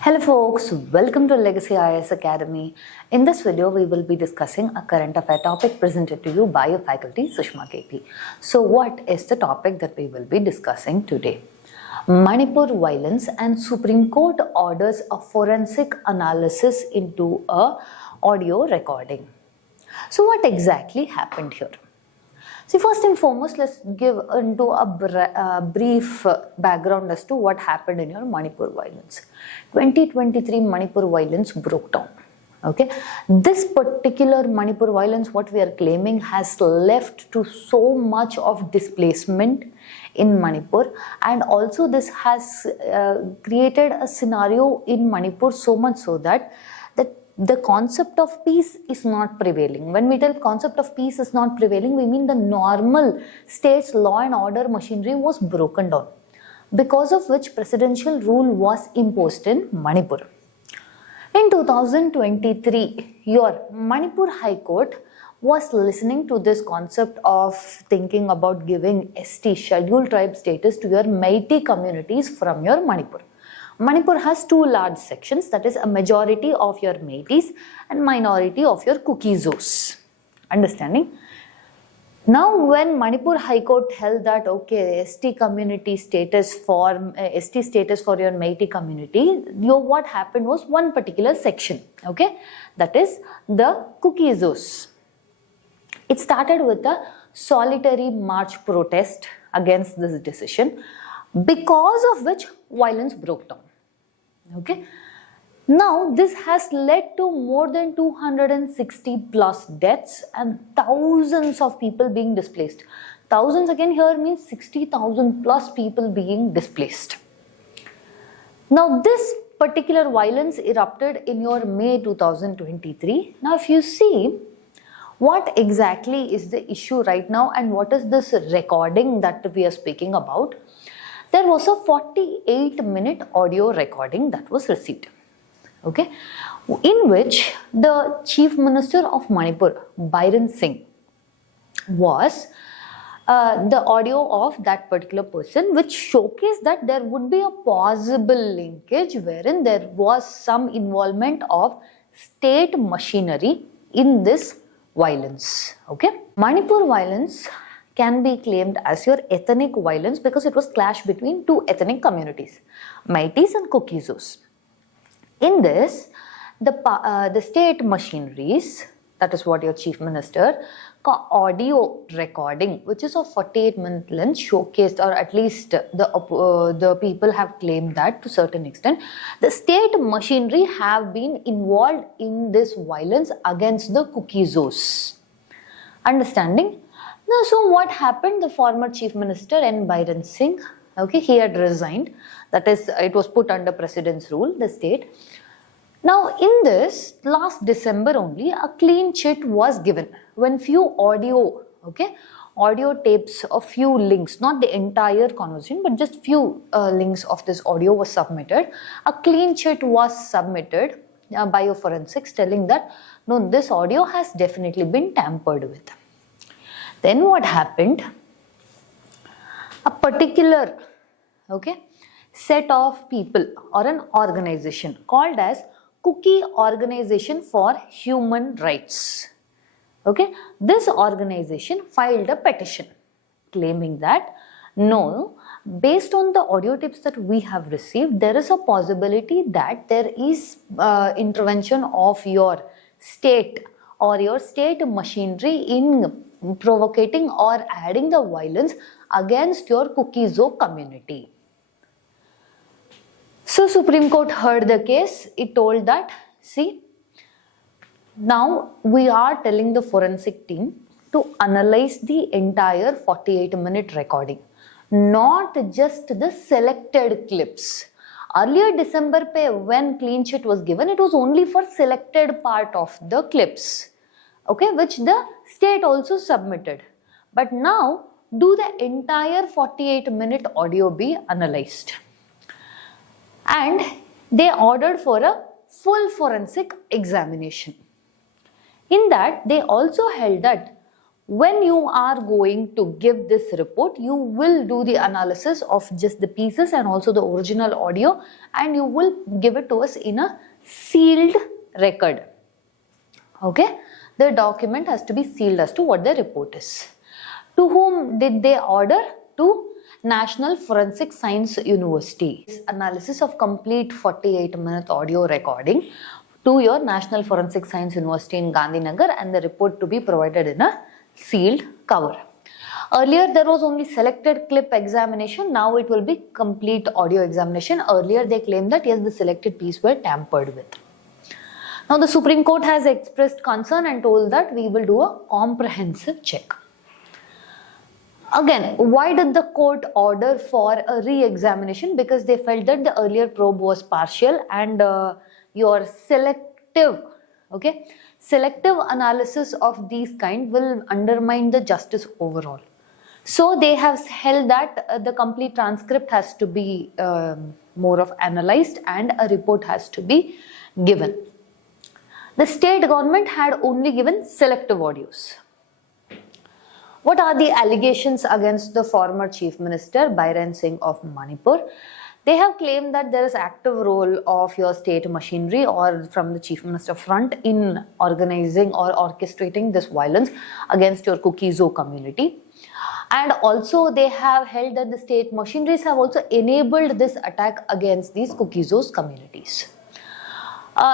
Hello folks, welcome to Legacy IAS Academy. In this video, we will be discussing a current affair topic presented to you by your faculty, Sushma KP. So what is the topic that we will be discussing today? Manipur violence and Supreme Court orders a forensic analysis into a audio recording. So what exactly happened here? See, first and foremost, let's give into a brief background as to what happened in your Manipur violence. 2023 Manipur violence broke down. Okay, this particular Manipur violence, what we are claiming, has left to so much of displacement in Manipur, and also this has created a scenario in Manipur so much so that the concept of peace is not prevailing. When we tell concept of peace is not prevailing, we mean the normal state's law and order machinery was broken down, because of which presidential rule was imposed in Manipur. In 2023, your Manipur High Court was listening to this concept of thinking about giving ST scheduled tribe status to your Meitei communities from your Manipur. Manipur has two large sections, that is a majority of your Meiteis and minority of your Kukizos. Understanding? Now when Manipur High Court held that okay, ST status for your Meitei community, what happened was one particular section, okay, that is the Kukizos. It started with a solitary march protest against this decision, because of which violence broke down. Okay. Now this has led to more than 260 plus deaths and thousands of people being displaced. Thousands again here means 60,000 plus people being displaced. Now this particular violence erupted in your May 2023. Now if you see what exactly is the issue right now and what is this recording that we are speaking about, there was a 48-minute audio recording that was received, okay, in which the Chief Minister of Manipur, Biren Singh, was the audio of that particular person, which showcased that there would be a possible linkage wherein there was some involvement of state machinery in this violence, okay. Manipur violence can be claimed as your ethnic violence because it was clash between two ethnic communities, Meiteis and Kukizos. In this, the state machineries, that is what your chief minister, audio recording, which is of 48-minute length, showcased, or at least the people have claimed that to a certain extent, the state machinery have been involved in this violence against the Kukizos. Understanding? Now, so what happened? The former Chief Minister N Biren Singh, okay, he had resigned. That is, it was put under President's rule, the state. Now, in this, last December only, a clean chit was given when few audio, okay, audio tapes of few links, not the entire conversation, but just few links of this audio was submitted. A clean chit was submitted by your forensics telling that, no, this audio has definitely been tampered with. Then what happened? A particular, okay, set of people or an organization called as Kuki Organization for Human Rights, okay, this organization filed a petition claiming that no, based on the audio tips that we have received, there is a possibility that there is intervention of your state or your state machinery in provocating or adding the violence against your Kukizo community. So Supreme Court heard the case. It told that, see, now we are telling the forensic team to analyze the entire 48-minute recording, not just the selected clips. Earlier December when clean sheet was given, it was only for selected part of the clips, okay, which the state also submitted. But now, do the entire 48-minute audio be analyzed? And they ordered for a full forensic examination. In that, they also held that when you are going to give this report, you will do the analysis of just the pieces and also the original audio, and you will give it to us in a sealed record. Okay, the document has to be sealed as to what the report is. To whom did they order? To National Forensic Science University. Analysis of complete 48-minute audio recording to your National Forensic Science University in Gandhinagar, and the report to be provided in a sealed cover. Earlier there was only selected clip examination, now it will be complete audio examination. Earlier they claimed that yes, the selected piece were tampered with. Now the Supreme Court has expressed concern and told that we will do a comprehensive check. Again, why did the court order for a re-examination? Because they felt that the earlier probe was partial and your selective analysis of these kind will undermine the justice overall. So they have held that the complete transcript has to be more of analyzed and a report has to be given. The state government had only given selective audios. What are the allegations against the former Chief Minister Biren Singh of Manipur? They have claimed that there is active role of your state machinery or from the Chief Minister front in organizing or orchestrating this violence against your Kuki-Zo community. And also they have held that the state machineries have also enabled this attack against these Kuki-Zo's communities.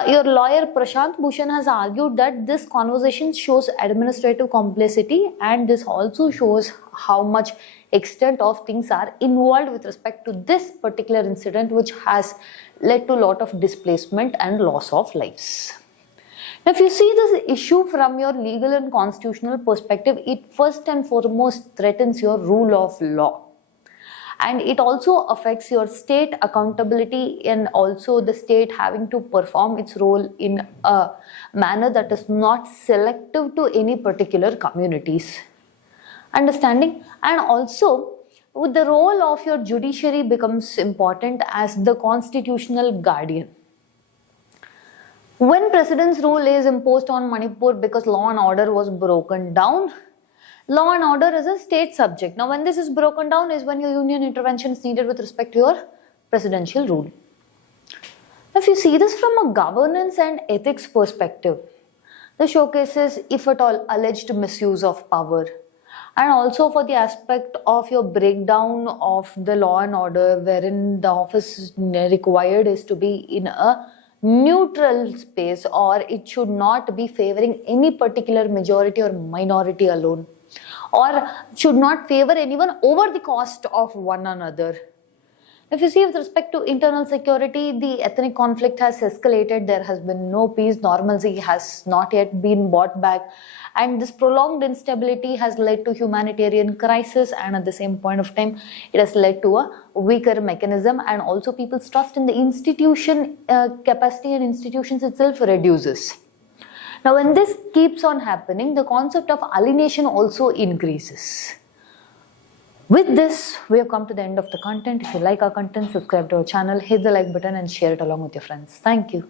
Your lawyer Prashant Bhushan has argued that this conversation shows administrative complicity, and this also shows how much extent of things are involved with respect to this particular incident, which has led to a lot of displacement and loss of lives. Now, if you see this issue from your legal and constitutional perspective, it first and foremost threatens your rule of law. And it also affects your state accountability and also the state having to perform its role in a manner that is not selective to any particular communities. Understanding? And also, with the role of your judiciary becomes important as the constitutional guardian. When President's rule is imposed on Manipur because law and order was broken down, law and order is a state subject. Now, when this is broken down is when your union intervention is needed with respect to your presidential rule. If you see this from a governance and ethics perspective, this showcases, if at all, alleged misuse of power, and also for the aspect of your breakdown of the law and order, wherein the office required is to be in a neutral space, or it should not be favoring any particular majority or minority alone, or should not favor anyone over the cost of one another. If you see with respect to internal security, the ethnic conflict has escalated, there has been no peace, normalcy has not yet been brought back, and this prolonged instability has led to humanitarian crisis, and at the same point of time it has led to a weaker mechanism, and also people's trust in the institution capacity and institutions itself reduces. Now, when this keeps on happening, the concept of alienation also increases. With this, we have come to the end of the content. If you like our content, subscribe to our channel, hit the like button and share it along with your friends. Thank you.